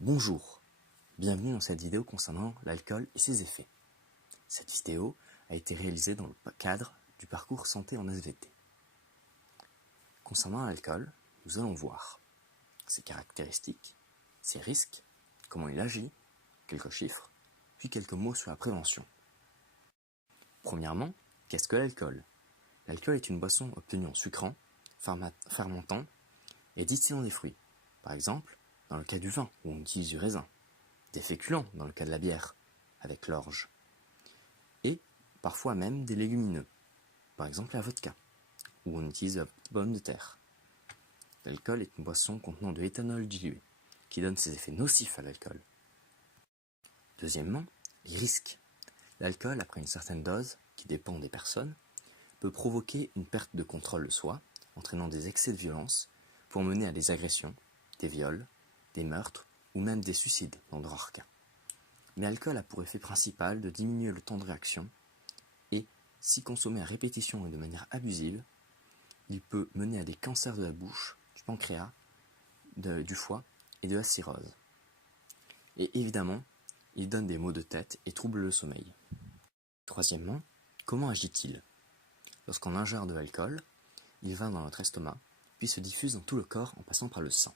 Bonjour, bienvenue dans cette vidéo concernant l'alcool et ses effets. Cette vidéo a été réalisée dans le cadre du parcours santé en SVT. Concernant l'alcool, nous allons voir ses caractéristiques, ses risques, comment il agit, quelques chiffres, puis quelques mots sur la prévention. Premièrement, qu'est-ce que l'alcool ? L'alcool est une boisson obtenue en sucrant, fermentant et distillant des fruits. Par exemple, dans le cas du vin, où on utilise du raisin, des féculents, dans le cas de la bière, avec l'orge, et parfois même des légumineux, par exemple la vodka, où on utilise la pomme de terre. L'alcool est une boisson contenant de l'éthanol dilué, qui donne ses effets nocifs à l'alcool. Deuxièmement, les risques. L'alcool, après une certaine dose, qui dépend des personnes, peut provoquer une perte de contrôle de soi, entraînant des excès de violence, pour mener à des agressions, des viols, des meurtres ou même des suicides dans de rares cas. Mais l'alcool a pour effet principal de diminuer le temps de réaction et, si consommé à répétition et de manière abusive, il peut mener à des cancers de la bouche, du pancréas, du foie et de la cirrhose. Et évidemment, il donne des maux de tête et trouble le sommeil. Troisièmement, comment agit-il ? Lorsqu'on ingère de l'alcool, il va dans notre estomac, puis se diffuse dans tout le corps en passant par le sang.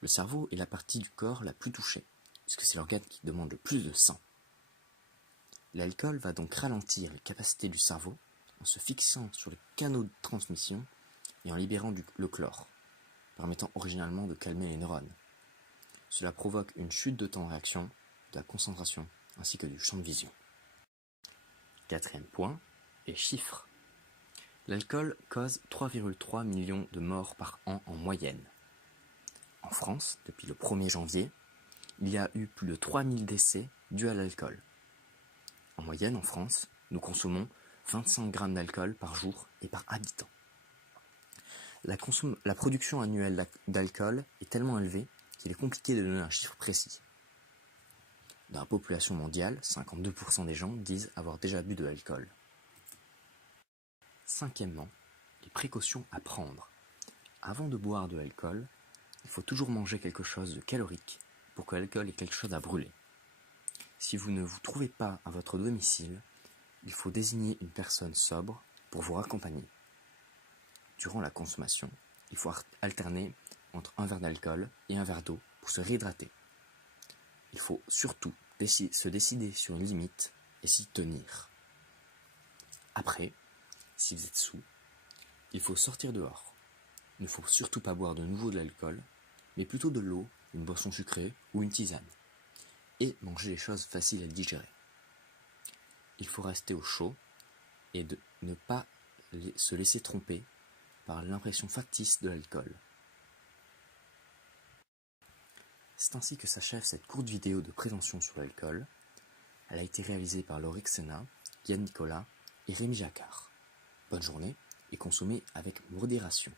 Le cerveau est la partie du corps la plus touchée, puisque c'est l'organe qui demande le plus de sang. L'alcool va donc ralentir les capacités du cerveau en se fixant sur les canaux de transmission et en libérant le chlore, permettant originalement de calmer les neurones. Cela provoque une chute de temps de réaction, de la concentration, ainsi que du champ de vision. Quatrième point, les chiffres. L'alcool cause 3,3 millions de morts par an en moyenne. En France, depuis le 1er janvier, il y a eu plus de 3000 décès dus à l'alcool. En moyenne, en France, nous consommons 25 grammes d'alcool par jour et par habitant. La production annuelle d'alcool est tellement élevée qu'il est compliqué de donner un chiffre précis. Dans la population mondiale, 52% des gens disent avoir déjà bu de l'alcool. Cinquièmement, les précautions à prendre. Avant de boire de l'alcool, il faut toujours manger quelque chose de calorique pour que l'alcool ait quelque chose à brûler. Si vous ne vous trouvez pas à votre domicile, il faut désigner une personne sobre pour vous raccompagner. Durant la consommation, il faut alterner entre un verre d'alcool et un verre d'eau pour se réhydrater. Il faut surtout se décider sur une limite et s'y tenir. Après, si vous êtes saoul, il faut sortir dehors. Il ne faut surtout pas boire de nouveau de l'alcool, mais plutôt de l'eau, une boisson sucrée ou une tisane. Et manger des choses faciles à digérer. Il faut rester au chaud et ne pas se laisser tromper par l'impression factice de l'alcool. C'est ainsi que s'achève cette courte vidéo de prévention sur l'alcool. Elle a été réalisée par Lauric Sena, Yann Nicolas et Rémi Jacquard. Bonne journée et consommez avec modération.